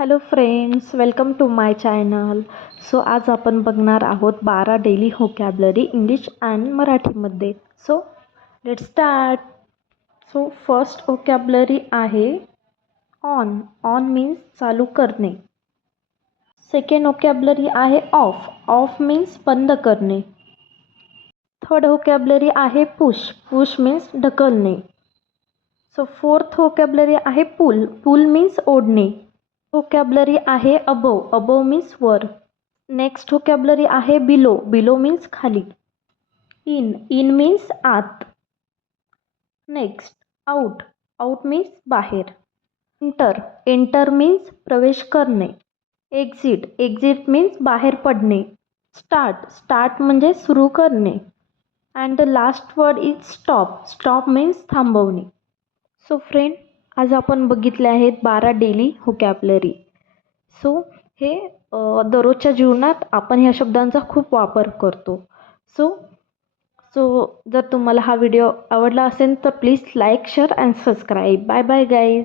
Hello friends welcome to my channel so आज आपण बघणार आहोत बारा डेली होकॅबलरी इंग्लिश अँड मराठीमध्ये. So let start so first vocabulary आहे ऑन ऑन मीन्स चालू करणे. सेकंड होकॅबलरी आहे ऑफ ऑफ मीन्स बंद करणे. थर्ड होकॅबलरी आहे पुश पुश मीन्स ढकलणे. सो फोर्थ होकॅबलरी आहे पुल पुल मीन्स ओढणे. व्होकॅबलरी आहे अबोव अबोव मीन्स वर नेक्स्ट व्होकॅबलरी आहे बिलो बिलो मीन्स खाली. इन इन मीन्स आत. नेक्स्ट आऊट आऊट मीन्स बाहेर. एंटर एंटर मीन्स प्रवेश करणे. एक्झिट एक्झिट मीन्स बाहेर पडणे. स्टार्ट स्टार्ट म्हणजे सुरू करणे. And the last word is stop stop means थांबवणे. सो फ्रेंड आज आपण बघितले आहेत बारा डेली होकॅपलरी सो हे दररोजच्या जीवनात आपण ह्या शब्दांचा खूप वापर करतो. सो सो जर तुम्हाला हा व्हिडिओ आवडला असेल तर please like share and subscribe bye bye guys